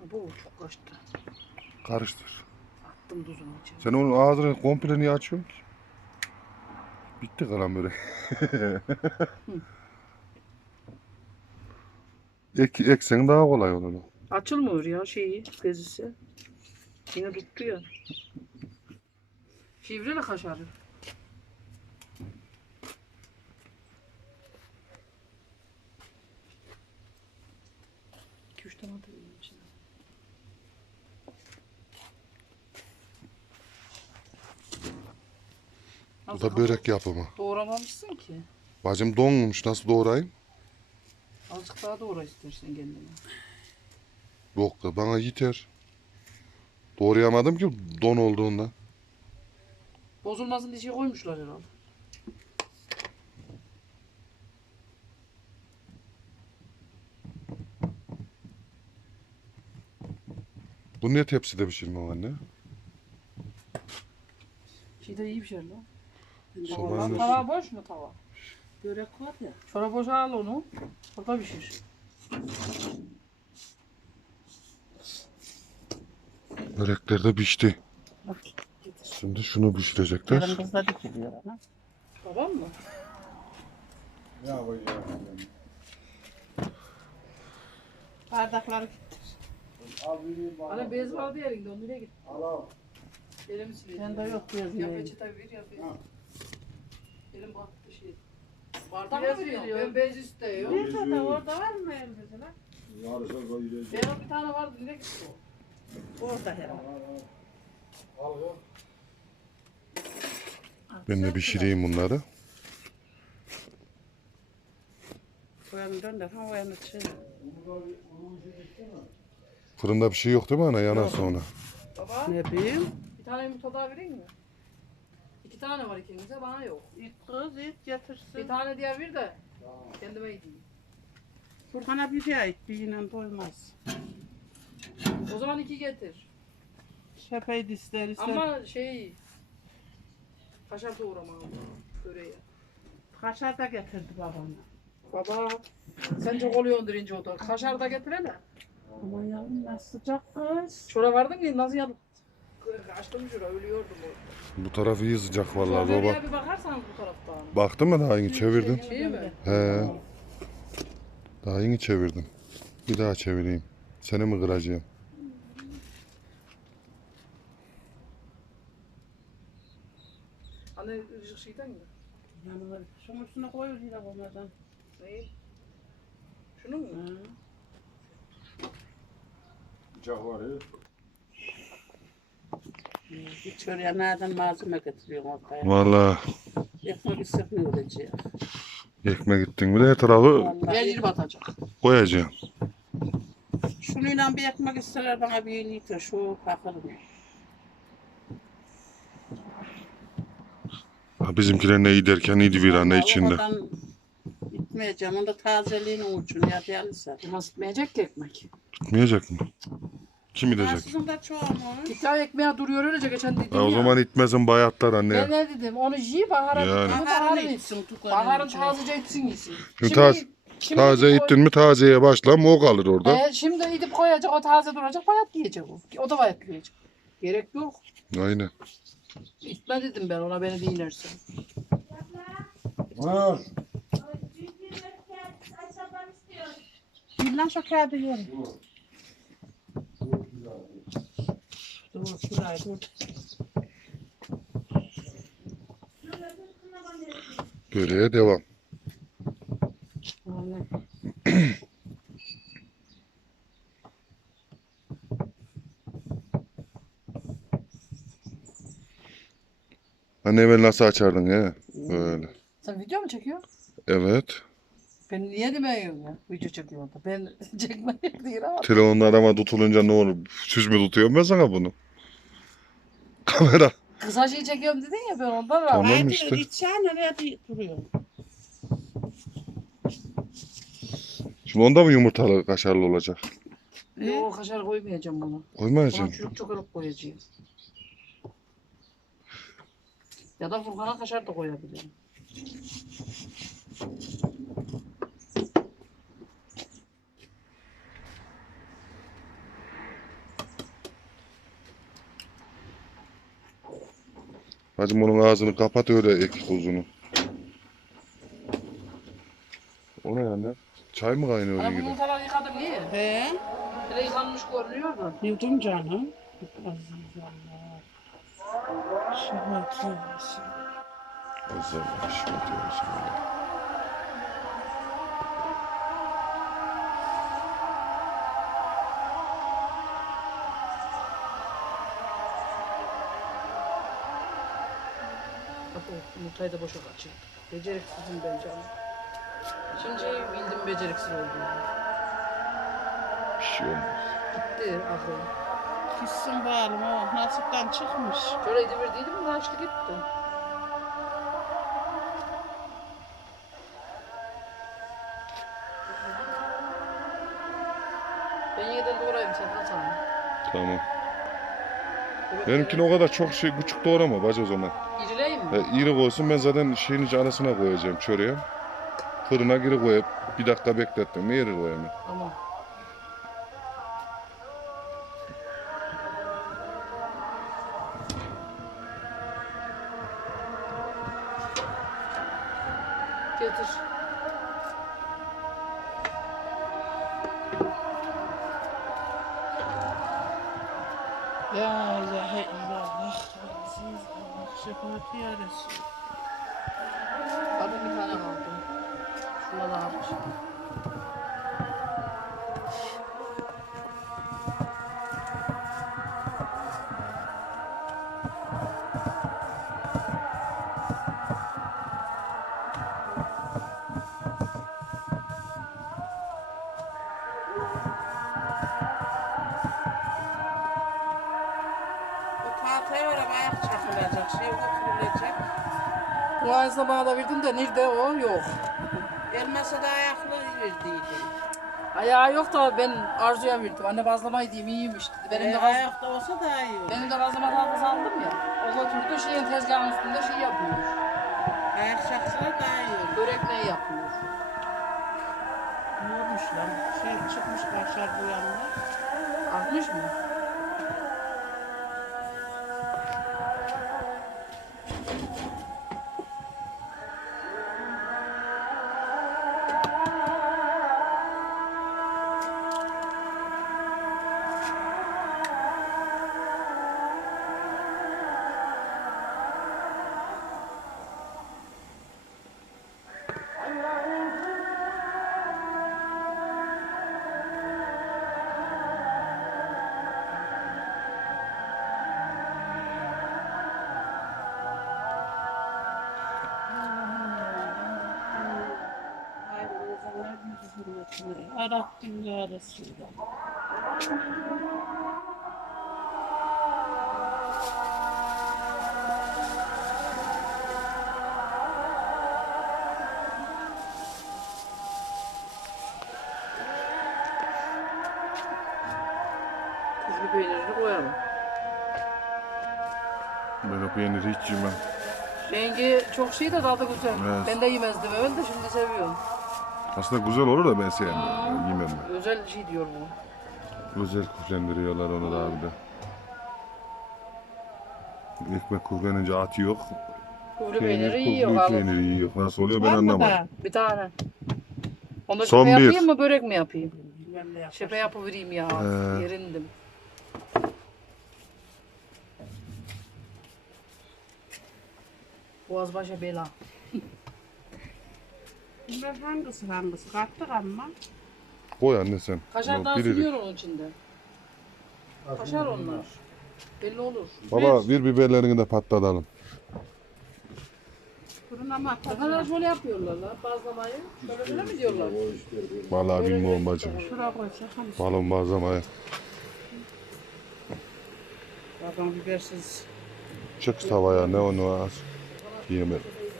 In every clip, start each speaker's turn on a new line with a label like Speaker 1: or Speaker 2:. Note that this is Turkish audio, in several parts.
Speaker 1: Bu çok kaçtı.
Speaker 2: Karıştır.
Speaker 1: Attım tuzunu içine.
Speaker 2: Sen onun ağzını komple niye açıyorsun ki? Bitti kalan böyle. Eksen daha kolay olur.
Speaker 1: Açılmıyor ya şeyi, bezisi. Yine tuttu ya. Şivriyle kaşarı. 2-3 tane atayım içine.
Speaker 2: Bu da börek yapımı.
Speaker 1: Doğramamışsın ki.
Speaker 2: Bacım donmuş, nasıl doğrayayım?
Speaker 1: Azıcık daha doğra istersen kendine.
Speaker 2: Yok da bana yeter. Doğrayamadım ki don olduğundan.
Speaker 1: Bozulmasın diye şey koymuşlar herhalde.
Speaker 2: Bu niye tepside pişirmem anne?
Speaker 1: Şey de iyi pişer lan.
Speaker 2: Sobanın
Speaker 1: Tava boş mu tava?
Speaker 3: Börek var ya.
Speaker 1: Şöyle boşa al onu. Orada pişir.
Speaker 2: börekler de pişti. Şimdi şunu pişirecekler.
Speaker 3: Yarın kızlar dikiliyor ana.
Speaker 1: Babam mı?
Speaker 3: Bardakları gitti.
Speaker 1: Hani bez vardı ya elinde, onu nereye gitti? Elimi sileyim.
Speaker 3: Bende yok bez
Speaker 1: Ya
Speaker 3: ne?
Speaker 1: peçete ver ya bez. Elim battı şey. Bardak mı veriyor? Ben bez istiyorum.
Speaker 3: Bir tane orada var mı elimizde lan?
Speaker 1: Benim bir tane vardı, nereye gitti o?
Speaker 3: Orada herhalde.
Speaker 2: Ben de pişireyim bunları.
Speaker 3: O yanı döndür, ha o yanı şey.
Speaker 2: Fırında bir şey yok değil mi ana? Yanar sonra.
Speaker 1: Baba,
Speaker 3: Ne bileyim?
Speaker 1: bir tane yumurta daha vereyim mi? 2 tane var ikinize, bana yok.
Speaker 3: İt kız it
Speaker 1: Bir
Speaker 3: yatırsın.
Speaker 1: tane diğer bir de kendime yiyeyim.
Speaker 3: Furkan'a bir ait bir yine doymaz.
Speaker 1: O zaman 2 getir.
Speaker 3: Şepeyi de ister ister.
Speaker 1: Ama şey, kaşar doğramalı böreğe.
Speaker 3: Kaşar da getirdi babana.
Speaker 1: Baba, sen çok oluyorsun birinci oda. Kaşar da getirene.
Speaker 3: Aman yavrum nasıl sıcak kız.
Speaker 1: Şura vardın mı? Nasıl yanıp? Açtım şura, ölüyordum orada.
Speaker 2: Bu tarafı iyi sıcak vallahi
Speaker 1: Şöyle
Speaker 2: baba.
Speaker 1: bir bakarsanız bu taraftan.
Speaker 2: Baktın mı daha yeni çevirdin?
Speaker 1: Şey mi?
Speaker 2: He. Daha yeni çevirdim. Bir daha çevireyim. Seni mi kıracağım?
Speaker 1: Hani ışık şeyden mi?
Speaker 3: Yanına şunun üstüne koyuyor yine onlardan.
Speaker 1: Neyi? Şunu mu?
Speaker 3: Hı.
Speaker 4: Bıçak var ya.
Speaker 3: Bir çöreğe nereden malzeme getiriyorsun ortaya.
Speaker 2: Vallahi
Speaker 3: Ekmek istekmiyor olacak.
Speaker 2: ekmek gittin mi de her tarafı
Speaker 1: Mecbur batacak.
Speaker 2: koyacağım.
Speaker 3: Şunuyla bir ekmek isterler bana bir yeni yıkıyor. Şu bakarım.
Speaker 2: Ha, bizimkiler ne giderken iyiydi bir anda içinde.
Speaker 3: Oradan gitmeyeceğim. Onda tazeliğinin uçun ya değerliyse.
Speaker 1: Nasıl gitmeyecek ki ekmek?
Speaker 2: Gitmeyecek mi? Kim gidecek?
Speaker 3: Sizin de çoğumuş.
Speaker 1: Bir tane ekmeğe duruyor öylece geçen dedim
Speaker 2: Ha, o
Speaker 1: ya.
Speaker 2: zaman itmezin bayatlar
Speaker 1: Ben
Speaker 2: anne.
Speaker 1: ne dedim? Onu yiy bahara
Speaker 2: Yani.
Speaker 1: yani.
Speaker 3: Baharını
Speaker 1: Baharın
Speaker 3: içsin.
Speaker 1: Baharın tazece etsin yesin.
Speaker 2: Şimdi taze
Speaker 1: gidip
Speaker 2: ittin mi tazeye başla o kalır orada.
Speaker 1: şimdi gidip koyacak, o taze duracak, bayat yiyecek o. O da bayat yiyecek. Gerek yok.
Speaker 2: Aynen.
Speaker 1: İtme dedim ben ona, beni dinlersin.
Speaker 4: Var.
Speaker 3: Bir lan şu kağıdı yiyelim. Dur şurayı dur.
Speaker 2: Böreğe devam.
Speaker 3: Vallahi.
Speaker 2: Anne evvel nasıl açardın he? Böyle.
Speaker 1: Sen video mu çekiyorsun?
Speaker 2: Evet.
Speaker 1: Ben niye demiyorum ya? Video çekiyorum da. Ben çekmeyeyim değil ama.
Speaker 2: Telefonla arama tutulunca ne olur? Süz mü tutuyorum ben sana bunu? Kamera.
Speaker 1: Kısa şey çekiyorum dedin ya, ben ondan rahat.
Speaker 2: Tamam
Speaker 3: Haydi
Speaker 2: işte.
Speaker 3: içsen nereye duruyor?
Speaker 2: Şimdi onda mı yumurtalı kaşarlı olacak?
Speaker 1: Yok, kaşar koymayacağım buna. Buna
Speaker 2: Koymayacağım.
Speaker 1: çürük çikolata koyacağım. Ya da Furkan'a kaşar da koyabilirim.
Speaker 2: Hacım onun ağzını kapat öyle ek kuzunu. O ne anne? Çay mı kaynıyor
Speaker 1: Ana bu
Speaker 2: gibi?
Speaker 1: yumurtaları yıkadım niye?
Speaker 3: He?
Speaker 1: Böyle yıkanmış görünüyor da.
Speaker 3: Yudum canım. Aziz Allah. Şihat eylesin.
Speaker 2: Allah şifa diyorsun.
Speaker 1: Bak o yumurtayı da boşa kaçırdım. Beceriksizim ben canım. Şimdi bildim beceriksiz olduğumu.
Speaker 2: Bir şey olmaz.
Speaker 1: Gitti aklım.
Speaker 3: Gitsin bağırım o nasipten çıkmış.
Speaker 1: Şöyle devirdiydim mi kaçtı gitti. Ben yeniden doğrayayım sen al sana.
Speaker 2: Tamam. Benimkini o kadar çok şey küçük doğrama bacı o zaman.
Speaker 1: İrileyim mi?
Speaker 2: İri koysun ben zaten şeyin arasına koyacağım çöreğe. Fırına geri koyup bir dakika beklettim. Yeri koyayım.
Speaker 1: Tamam. Getir.
Speaker 3: Ya ilahe illallah. Aziz Allah. Şefaat ya Resul.
Speaker 1: Abi bir tane kaldı. Şuna da almış.
Speaker 3: Bu tahtaya öyle ayak çakılacak. Şey götürülecek.
Speaker 1: Bu ağzına bana da verdin de nerede o? Yok.
Speaker 3: Elmasa da ayaklı verdiydi.
Speaker 1: Ayağı yok da ben Arzu'ya verdim. Anne bazlamayı diyeyim iyiymiş dedi. Benim de
Speaker 3: Ayakta olsa daha iyi olur.
Speaker 1: benim de bazlama tahtası aldım ya. O götürdü şeyin tezgahın üstünde şey yapıyor.
Speaker 3: Ayak çaksalar daha iyi olur.
Speaker 1: Börek ne yapıyor?
Speaker 3: Ne olmuş lan? Şey çıkmış kaşar bu yanına.
Speaker 1: Artmış mı?
Speaker 3: Arattım ya Resulallah.
Speaker 1: Tuzlu peynirini koyalım.
Speaker 2: Ben o peyniri hiç yemem.
Speaker 1: Rengi çok şey de tadı güzel.
Speaker 2: Evet.
Speaker 1: Ben de yemezdim evvel de şimdi seviyorum.
Speaker 2: Aslında güzel olur da ben sevmem. Yemem ben.
Speaker 1: Özel şey diyor bu.
Speaker 2: Özel kuflendiriyorlar onu da abi de. Ekmek kuflenince at yok.
Speaker 1: Kuvlu peyniri yiyor
Speaker 2: kuflu
Speaker 1: abi.
Speaker 2: peyniri yiyor. Nasıl oluyor ben
Speaker 3: Var mı
Speaker 2: anlamadım.
Speaker 3: da?
Speaker 1: Bir tane. Onda
Speaker 2: Son
Speaker 1: şepe
Speaker 2: bir.
Speaker 1: yapayım mı börek mi yapayım?
Speaker 3: Ben de yaparım.
Speaker 1: Şepe yapıvereyim ya.
Speaker 2: He.
Speaker 1: Yerindim. Boğazbaşı bela.
Speaker 3: Bunlar hangisi? Kattık ama.
Speaker 2: Koy anne sen.
Speaker 1: Kaşar
Speaker 2: Bunu
Speaker 1: daha
Speaker 2: bilirik.
Speaker 1: sürüyor onun içinde. Kaşar onlar. Belli olur.
Speaker 2: Baba bir biberlerini de patlatalım.
Speaker 3: Fırına mı
Speaker 1: Ne
Speaker 3: atalım?
Speaker 1: kadar şöyle yapıyorlar la bazlamayı. Şöyle mi diyorlar?
Speaker 2: Vallahi bilmiyorum bacım.
Speaker 3: Şuraya koysak hani.
Speaker 2: Balon bazlamaya.
Speaker 3: Babam bibersiz.
Speaker 2: Çık tavaya ne onu az. Yemem.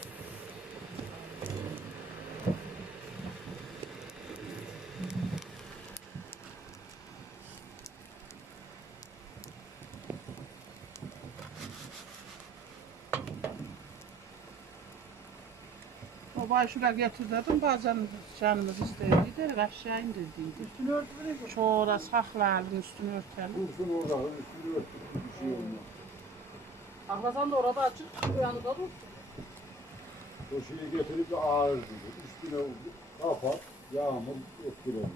Speaker 3: Baba şuraya getir dedim bazen canımız istedi de aşağı indirdiydi.
Speaker 1: Üstünü örtüvereyim.
Speaker 3: Sonra saklayalım üstünü örtelim.
Speaker 1: Aklasan da orada açık, şu yanında dur.
Speaker 4: O şeyi getirip de ağır dedi. Üstüne kapat, yağmur etkilemiş.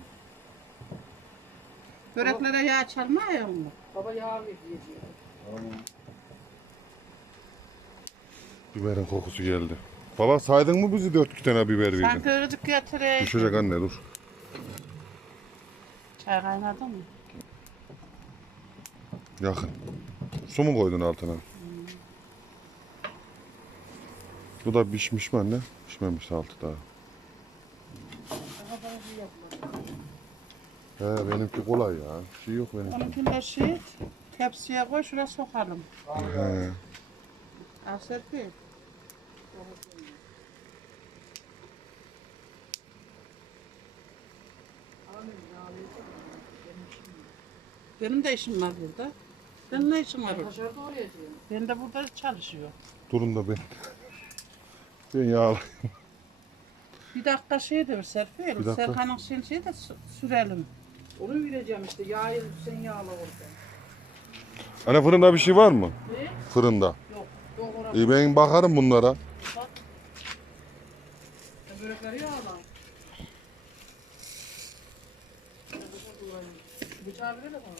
Speaker 3: Böreklere yağ çalmıyor mu?
Speaker 1: Baba yağ veriyor.
Speaker 4: Tamam.
Speaker 2: Biberin kokusu geldi. Baba saydın mı bizi 4 tane biber verdin?
Speaker 3: Sanki ırdık getireyim.
Speaker 2: Düşecek anne dur.
Speaker 3: Çay kaynadı mı?
Speaker 2: Yakın. Su mu koydun altına? Bu da pişmiş mi anne? Pişmemiş altı daha. He benimki kolay ya. Bir şey yok benimki.
Speaker 3: Onunkini de tepsiye koy, şuraya sokalım.
Speaker 2: He.
Speaker 3: Al Serpil. Benim de işim var burada. Benim ne işim var orada?
Speaker 1: Kaşar doğrayacağım.
Speaker 3: Ben de burada çalışıyor.
Speaker 2: Durun da ben. Ben yağlayayım.
Speaker 3: Bir dakika şey de Serpil.
Speaker 2: Bir dakika.
Speaker 3: Serkan'ın şeyi de sürelim.
Speaker 1: Onu vereceğim işte. Yağı sen yağla orada.
Speaker 2: Anne fırında bir şey var mı?
Speaker 1: Ne?
Speaker 2: Fırında.
Speaker 1: Yok. Yok orada.
Speaker 2: İyi ben bakarım bunlara.
Speaker 1: Börekleri yağla. Bıçağı verir de bana.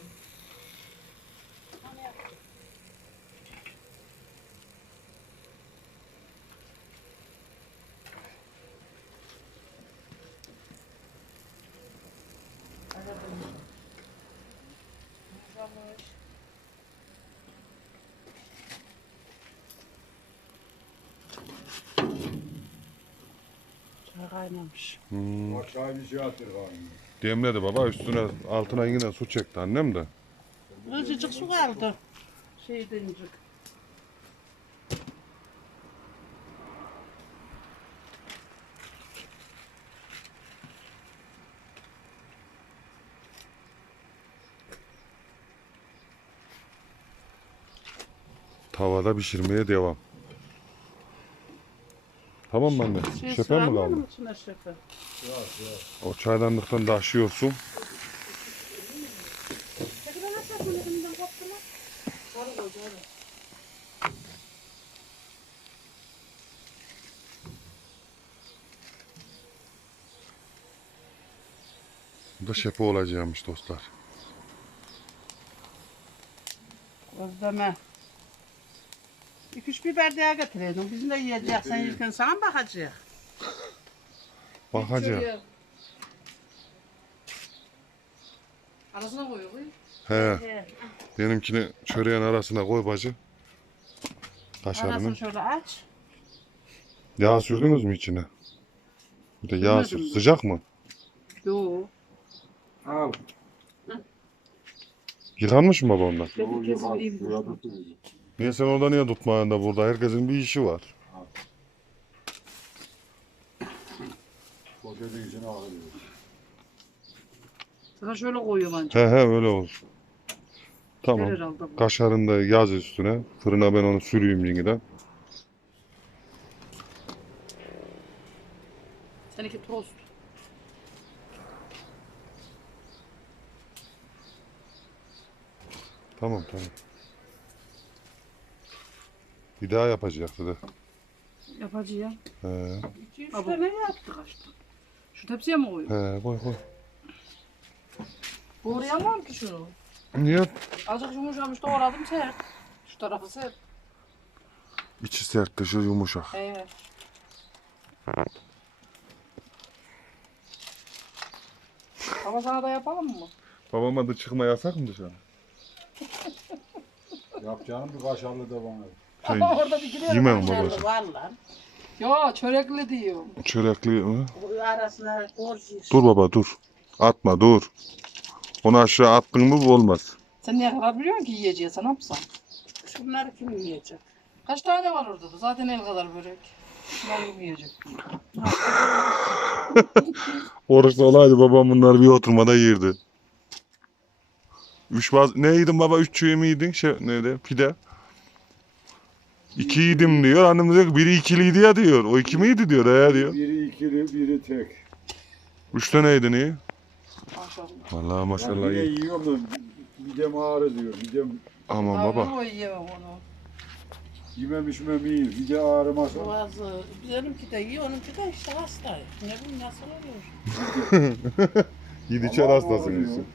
Speaker 3: Çay kaynamış.
Speaker 4: Aşağı bir şey atır galiba.
Speaker 2: Demledi baba üstüne altına yine su çekti annem de.
Speaker 3: Azıcık su kaldı. Şey dencik.
Speaker 2: Tavada pişirmeye devam. Tamam mı anne? Şefer mi kaldı?
Speaker 3: İçine şeker.
Speaker 2: O çaydanlıktan da aşıyorsun. Bu da şefe olacakmış dostlar.
Speaker 3: Özleme. 2-3 biber daha getireydin. Bizim de yiyeceğiz. Sen yiyken sana mı bakacak?
Speaker 2: Bakacağım.
Speaker 1: Şuraya. Arasına koyuyor.
Speaker 2: He. Benimkini çöreğin arasına koy bacı. Kaşarını.
Speaker 3: Arasını şöyle aç.
Speaker 2: Yağ sürdünüz mü içine? Bir de yağ sür.
Speaker 3: Sürmedim.
Speaker 2: Sıcak mı?
Speaker 3: Yo.
Speaker 4: Al.
Speaker 2: Yıkanmış mı baba onlar?
Speaker 3: Ben bir kez vereyim.
Speaker 4: Suya tutulacak.
Speaker 2: Niye sen orada niye tutmayın da burada? Herkesin bir işi var.
Speaker 4: Poşetin içine alıyor.
Speaker 1: Sana şöyle koyuyor bence.
Speaker 2: He öyle olsun. Tamam.
Speaker 1: Herhalde bu.
Speaker 2: Kaşarını da yaz üstüne. Fırına ben onu sürüyüm yeniden.
Speaker 1: Seninki tost.
Speaker 2: Tamam. Bir daha yapacaktı da.
Speaker 1: Yapacağım.
Speaker 2: He.
Speaker 3: 2-3
Speaker 1: Abo.
Speaker 3: tane yaptık işte.
Speaker 1: Şu tepsiye mi koyuyor?
Speaker 2: He koy.
Speaker 1: Doğrayamam ki şunu.
Speaker 2: Niye?
Speaker 1: Azıcık yumuşamış doğradım sert. Şu tarafı sert.
Speaker 2: İçi sert dışı yumuşak.
Speaker 1: Evet. Ama sana da yapalım mı?
Speaker 2: Babama da çıkma yasak mı dışarı?
Speaker 4: Yapacağım bir kaşarlı da bana.
Speaker 2: Sen
Speaker 1: Orada bir gidiyorum.
Speaker 2: yemem
Speaker 3: Şöyle
Speaker 2: babacığım.
Speaker 3: var lan.
Speaker 1: Yo çörekli diyorum.
Speaker 2: Çörekli mi?
Speaker 3: Bu arasına borç
Speaker 2: Dur baba dur. Atma dur. Onu aşağı attın mı bu olmaz.
Speaker 1: Sen niye kadar biliyorsun ki yiyeceğiz sen yapsan?
Speaker 3: Şunları kim yiyecek?
Speaker 1: Kaç tane var orada da? Zaten el kadar börek. Şunlar gibi yiyecek.
Speaker 2: Oruçta olaydı babam bunları bir oturmada yerdi. Ne yedin baba? 3 çiğ mi yedin? Neydi? Pide. 2 yedim diyor. Annem diyor ki biri ikiliydi ya diyor. O 2 miydi diyor. He diyor.
Speaker 4: Biri ikili, biri tek.
Speaker 2: 3 tane yedin iyi.
Speaker 1: Maşallah.
Speaker 2: Vallahi
Speaker 4: Ben
Speaker 2: maşallah
Speaker 4: bir de
Speaker 2: iyi.
Speaker 4: yiyorum da midem ağrı diyor. Midem
Speaker 2: Aman
Speaker 1: Daha
Speaker 2: baba.
Speaker 1: ben o yiyemem onu.
Speaker 4: Yemem içmem iyi. Bir de ağrımasa.
Speaker 3: Boğazı, benimki de iyi, onunki de işte hasta. Ne bileyim nasıl oluyor.
Speaker 2: Git içer
Speaker 4: Allah'ım
Speaker 2: hastasın
Speaker 4: ağrıyor.
Speaker 2: işte.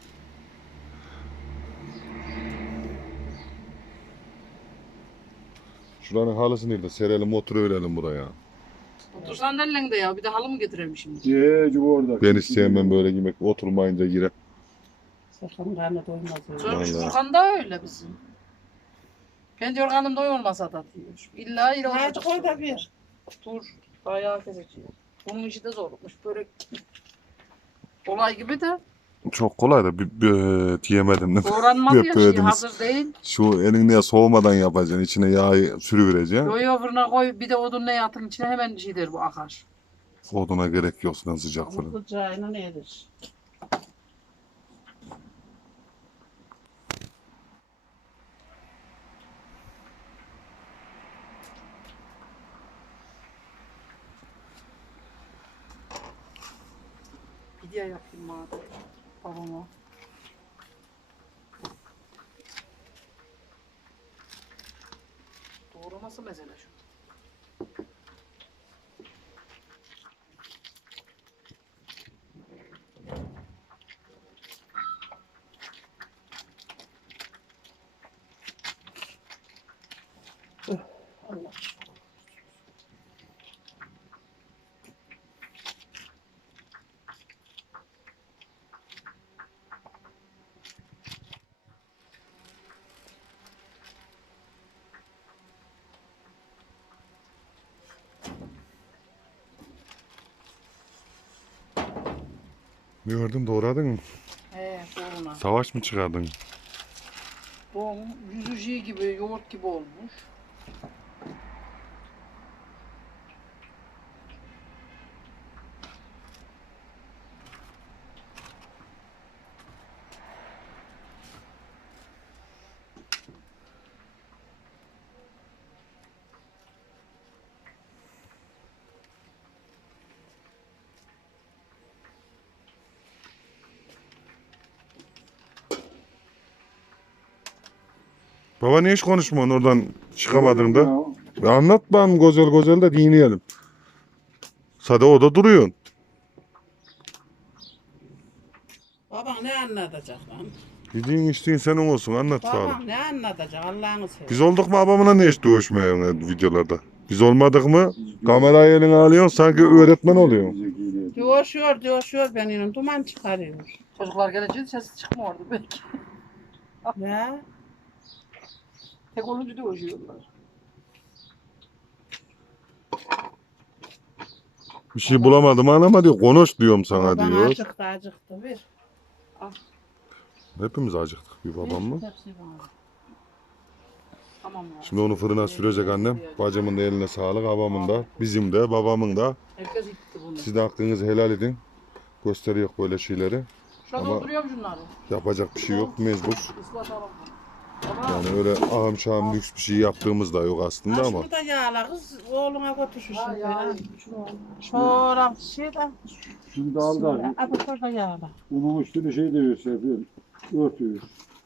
Speaker 2: Şuranın halısını değil de serelim oturuverelim buraya.
Speaker 1: Otur sandalyende ya. Bir de halı mı getireyim şimdi?
Speaker 4: Cicik orada.
Speaker 2: Ben hiç sevmem böyle yemek oturmayınca girer.
Speaker 3: Sakın karnı doymaz öyle.
Speaker 1: Sormuş
Speaker 2: Vallahi.
Speaker 1: Furkan da öyle bizim. Kendi yorganım doyulmasa da diyor. İlla ile
Speaker 3: Hadi
Speaker 1: oturacak.
Speaker 3: koy da bir.
Speaker 1: Dur. Dayağı keseceğim. Bunun işi de zormuş. Börek. Kolay gibi de.
Speaker 2: Çok kolay da diyemedim de.
Speaker 1: Doğranmadı ya. Şey
Speaker 2: Yapıyordunuz.
Speaker 1: hazır değil.
Speaker 2: Şu elinde soğumadan yapacaksın. İçine yağı sürüvereceksin.
Speaker 1: Yoyo fırına koy. Bir de odun ne atın içine hemen şey der bu akar.
Speaker 2: Oduna gerek yok sıcak sıcak fırın.
Speaker 3: Mutlu cayına ne yedir?
Speaker 1: Pidye yapayım madem. Babama. Doğraması mesele şu.
Speaker 3: Allah.
Speaker 2: Ne gördün doğradın mı?
Speaker 1: He doğruna.
Speaker 2: Savaş mı çıkardın?
Speaker 1: Bu yüzü şey gibi yoğurt gibi olmuş.
Speaker 2: Baba niye hiç konuşmuyorsun oradan çıkamadın da? Ya anlat bana güzel güzel de dinleyelim. Sade orada duruyorsun.
Speaker 3: Baban ne anlatacak lan?
Speaker 2: Yediğin içtiğin senin olsun anlat bakalım.
Speaker 3: Babam ne anlatacak Allah'ını seversen.
Speaker 2: Biz olduk mu babamla ne hiç dövüşmüyorsun videolarda? Biz olmadık mı kamerayı eline alıyorsun sanki öğretmen oluyorsun.
Speaker 3: Diyorşuyor benim duman çıkarıyor.
Speaker 1: Çocuklar gelince sesi çıkmıyordu belki.
Speaker 3: Ya
Speaker 1: Tek olunca dövüşüyorlar.
Speaker 2: Bir şey bulamadım anlama diyor konuş diyorum sana
Speaker 3: baban
Speaker 2: diyor.
Speaker 3: acıktı bir.
Speaker 2: Hepimiz acıktık bir babam mı?
Speaker 3: Hepsi bana.
Speaker 1: Tamam ya.
Speaker 2: Şimdi onu fırına sürecek annem. Bacımın da eline sağlık, babamın da, bizim de, babamın da.
Speaker 1: Herkes gitti bunu.
Speaker 2: Siz de hakkınızı helal edin. Gösteriyor böyle şeyleri.
Speaker 1: Şurada
Speaker 2: Ama-
Speaker 1: oturuyorum şunları.
Speaker 2: Yapacak bir şey yok, mecbur.
Speaker 1: Islatalım. Baba.
Speaker 2: Yani öyle ahım şahım lüks bir şey yaptığımız da yok aslında
Speaker 3: Ha,
Speaker 2: ama.
Speaker 3: şunu da yağla kız oğluna götür şu
Speaker 1: Ha,
Speaker 3: şimdi.
Speaker 1: ya, şunu.
Speaker 3: Şurada şeyden.
Speaker 4: Şimdi al da
Speaker 3: Abi şurada yağla.
Speaker 4: bunun üstüne şey de Serpil. Örtüyor.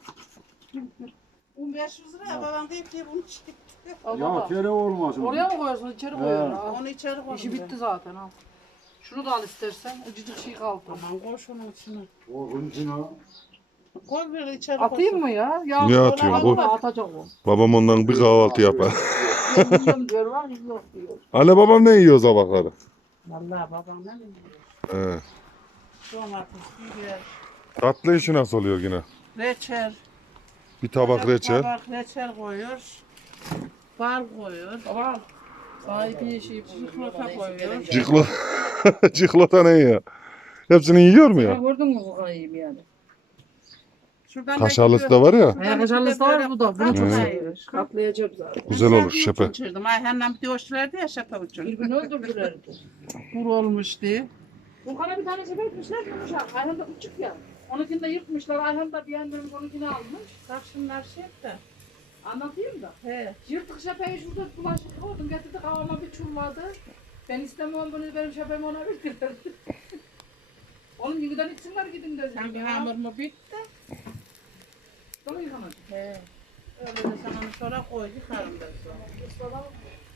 Speaker 3: 1500 lira babam deyip bunu çıktı.
Speaker 1: Al
Speaker 4: Ya
Speaker 1: baba.
Speaker 4: kere olmasın.
Speaker 1: Oraya mı koyuyorsun? İçeri koyuyorsun.
Speaker 4: He.
Speaker 1: Al.
Speaker 3: Onu içeri koy.
Speaker 1: İşi bitti zaten al. Şunu da al istersen. Acıcık şey kaldı.
Speaker 3: Aman koy şunun içine.
Speaker 4: Korkunç içine.
Speaker 3: Koy bir içeri
Speaker 1: Atayım mı ya? Ya
Speaker 2: Ne
Speaker 1: sonra
Speaker 2: atıyorsun?
Speaker 1: baba
Speaker 2: Koy.
Speaker 1: Atacak o.
Speaker 2: Babam ondan bir kahvaltı yapar.
Speaker 1: Yiyorum diyor var yok diyor.
Speaker 2: Anne babam ne yiyor sabahları?
Speaker 3: Vallahi babam ne biliyor?
Speaker 2: He.
Speaker 3: Domates, biber,
Speaker 2: Tatlı işi nasıl oluyor yine?
Speaker 3: reçel.
Speaker 2: Bir tabak reçel.
Speaker 3: Tabak reçel koyuyor. Bal koyuyor.
Speaker 1: Baba. Sahibi şey
Speaker 3: Çikolata koyuyor.
Speaker 2: Ciklo... Ciklota ne yiyor? Hepsini yiyor mu
Speaker 1: Ya
Speaker 2: ya?
Speaker 1: gördün mü bu kayayım yani?
Speaker 3: Şuradan
Speaker 2: Kaşarlısı da var ya.
Speaker 1: He kaşarlısı da var bu da. Bunu çok
Speaker 2: He.
Speaker 1: seviyor. Katlayacağım zaten.
Speaker 2: Güzel olur şepe.
Speaker 3: Uçurdum. Ayhan'la bir hoşlardı ya şepe
Speaker 1: Bir
Speaker 3: uçurdum.
Speaker 1: gün öldürdülerdi.
Speaker 3: Kur olmuş diye.
Speaker 1: Volkan'a bir tane sefer etmişler yumuşak. Ayhan da küçük ya. Onunkini de yırtmışlar. Ayhan da beğendirmiş onunkini almış.
Speaker 3: Bak şunlar şey de.
Speaker 1: Anlatayım da.
Speaker 3: He.
Speaker 1: Yırtık şepeyi şurada bulaşık koydum. Getirdik havama bir çulladı. Ben istemiyorum bunu benim şepemi ona verdiler. Oğlum yeniden içsinler gidin dedi.
Speaker 3: Sanki hamur mu bitti?
Speaker 1: Sonra yıkamadım.
Speaker 3: He. Öyle de sen onu sonra koy yıkarım ben sonra.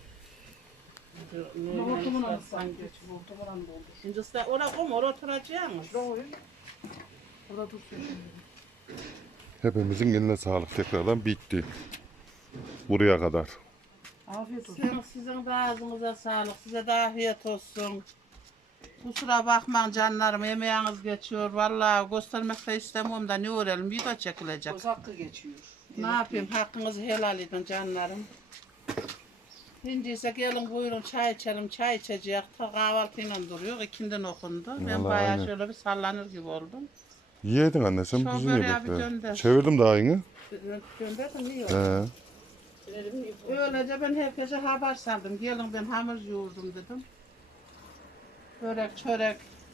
Speaker 1: Hortumun alsan geç. Hortumun alın doldur.
Speaker 3: Şimdi usta oraya koyma oraya oturacaksın.
Speaker 1: Doğru. Burada dursun şimdi.
Speaker 2: Hepimizin eline sağlık tekrardan bitti. Buraya kadar.
Speaker 1: Afiyet olsun.
Speaker 3: Sizin de ağzınıza sağlık. Size de afiyet olsun. Kusura bakmayın canlarım, yemeğiniz geçiyor. Vallahi göstermek de istemiyorum da ne öğrenelim, video çekilecek.
Speaker 1: Göz hakkı geçiyor.
Speaker 3: Ne yapayım, hakkınızı helal edin canlarım. Şimdi ise gelin buyurun çay içelim, çay içeceğiz. Ta kahvaltıyla duruyor, ikinden okundu. Ben
Speaker 2: Vallahi
Speaker 3: bayağı
Speaker 2: aynen.
Speaker 3: şöyle bir sallanır gibi oldum.
Speaker 2: Yedin anne sen
Speaker 3: Şu
Speaker 2: bizi
Speaker 3: böreği
Speaker 2: niye
Speaker 3: bir
Speaker 2: bekliyorsun?
Speaker 3: gönder.
Speaker 2: Çevirdim daha yine.
Speaker 3: Gönderdim iyi oldu.
Speaker 2: He.
Speaker 3: Öylece ben herkese haber saldım. Gelin ben hamur yoğurdum dedim. Börek, çörek.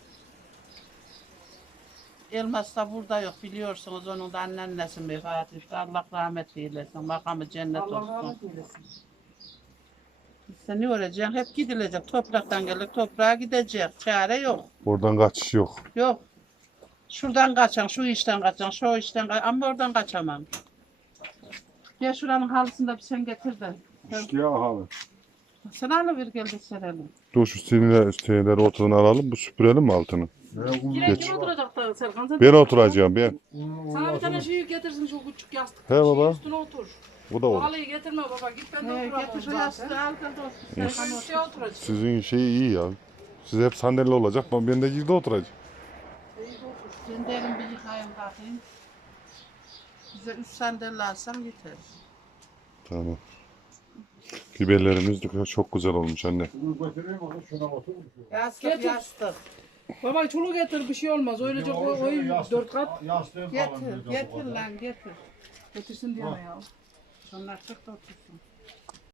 Speaker 3: Elmas da burada yok biliyorsunuz. Onun da anneannesi vefat etti. Allah rahmet eylesin. Makamı cennet
Speaker 1: Allah
Speaker 3: olsun.
Speaker 1: rahmet eylesin.
Speaker 3: Sen ne öğreceksin? Hep gidilecek. Topraktan gelip toprağa gidecek. Çare yok.
Speaker 2: Oradan kaçış yok.
Speaker 3: Yok. Şuradan kaçan, şu işten kaçan, şu işten kaçan. Ama oradan kaçamam. Gel şuranın halısını da bir sen getir de.
Speaker 4: İşte ya abi.
Speaker 3: Sen alıver gel de serelim.
Speaker 2: Dur şu sinirleri ortadan alalım. Bu süpürelim mi altını?
Speaker 1: Yine kim oturacak da Serkan? Sen
Speaker 2: Ben oturacağım ben.
Speaker 1: sana bir tane şey getirsin şu küçük yastık.
Speaker 2: He baba.
Speaker 1: Üstüne otur.
Speaker 2: Bu da
Speaker 1: O
Speaker 2: olur.
Speaker 1: halıyı getirme baba git ben de oturalım
Speaker 3: Getir şu
Speaker 1: zaten.
Speaker 3: yastığı al gel de otur.
Speaker 1: Ben
Speaker 3: Serkan
Speaker 1: bir
Speaker 3: otur.
Speaker 1: şey oturacağım.
Speaker 2: Sizin şey iyi ya. Siz hep sandalye olacak. Ben de yerde oturacağım.
Speaker 3: Ben de elimi bir yıkayayım bakayım. Bize 3 sandalye alsam yeter.
Speaker 2: Tamam. Biberlerimiz de çok güzel olmuş anne.
Speaker 4: Bunu götüreyim onu şuna otur.
Speaker 3: Yastık
Speaker 1: Getir.
Speaker 3: yastık.
Speaker 1: Baba çulu getir bir şey olmaz. Öylece koy 4 kat
Speaker 4: Yastığım
Speaker 3: Getir, getir lan getir.
Speaker 1: getirsin diye ya.
Speaker 3: Şunlar çok da otursun.